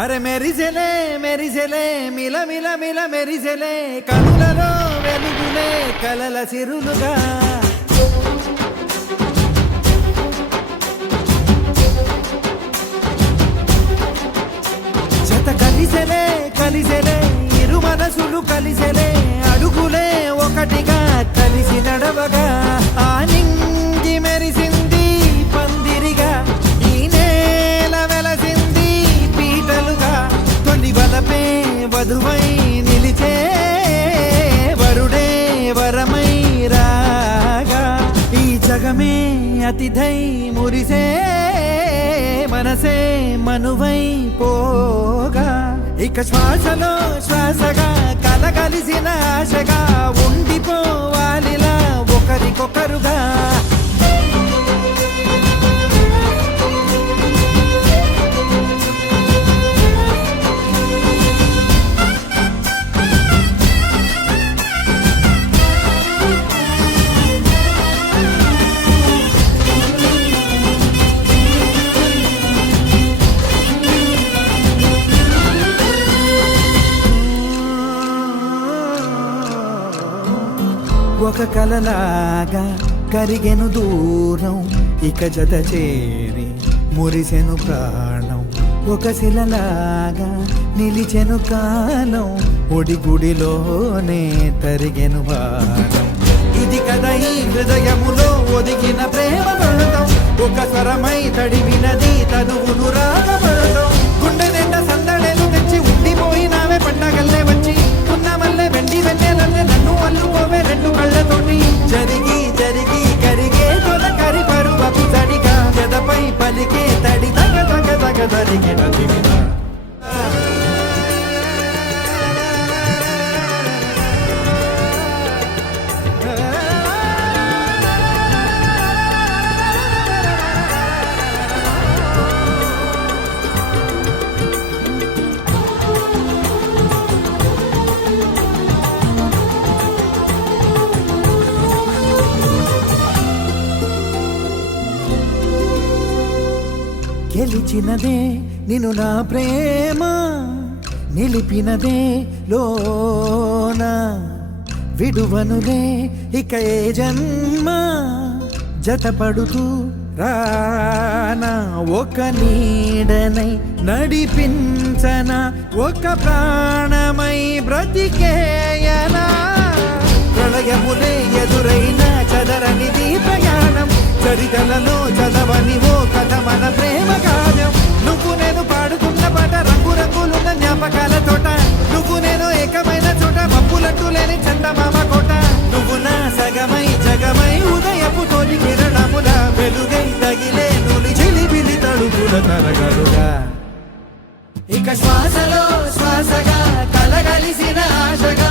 అరే మెరిసెలే మెరిసెలే మిల మిల మిల మెరిసెలే కనులలో వెలుగులే కలల సిరులుగా జత కలిసెలే కలిసెలే ఇరు మనసులు కలిసెలే అడుగులే ఒకటిగా కలిసి నడవగా ఆ నింగి మెరిసింది పందిరిగా ఈ నేల వెలసింది పీటలుగా తొలి వలపే వధువై నిలిచే వరుడే వరమై రాగా ఈ జగమే అతిథై మురిసే మనసే మనువై పోగా ఇక శ్వాసలో శ్వాసగా కలగలిసిన ఆశగా ఉండిపోవాలిలా ఒకరికొకరుగా ఒక కలలాగా కరిగెను దూరం ఇక జత చేరి మురిసెను ప్రాణం ఒక శిలలాగా నిలిచెను కాలం ఒడిగుడిలోనే తరిగెను బాణం ఇది కదా ఈ హృదయములో ఒదిగిన ప్రేమ పడతాం ఒక స్వరమై తడివినది తనువును రాగపడతాం గుండె నిండా సందడేలు తెచ్చి ఉండిపోయినావే పండగల్లే వచ్చి ఉన్న మల్లె వెండి వెన్నెలల్లే నన్ను అల్లుకోవే రెండు కళ్ళతోటి జరిగి జరిగి కరిగే తొలకరి పరువపు తడిగా జదపై పలికే తడి తగ తగ తగ తరిగిన దివిన గెలిచినదే నిన్ను నా ప్రేమ నిలిపినదే లోన విడువనులే ఇక ఏ జన్మ జతపడుతూ రానా ఒక నీడనై నడిపించన ఒక ప్రాణమై బ్రతికేయనా ప్రళయములే ఎదురైన చదరనిది ప్రయాణం చరితలలో చదవని ఓ కథ మన ప్రేమ కావ్యం నువ్వు నేను పాడుకున్న పాట రంగు రంగులున్న జ్ఞాపకాల తోట నువ్వు నేను ఏకమైన చోట మబ్బులట్టు లేని చందమామ కోట నువ్వు నా సగమై జగమై ఉదయపు తోటి కిరణముల వెలుగై తగిలే నులి చిలిబిలి తడుపుల తరగలుగా ఇక శ్వాసలో శ్వాసగా కలగలిసిన ఆశగా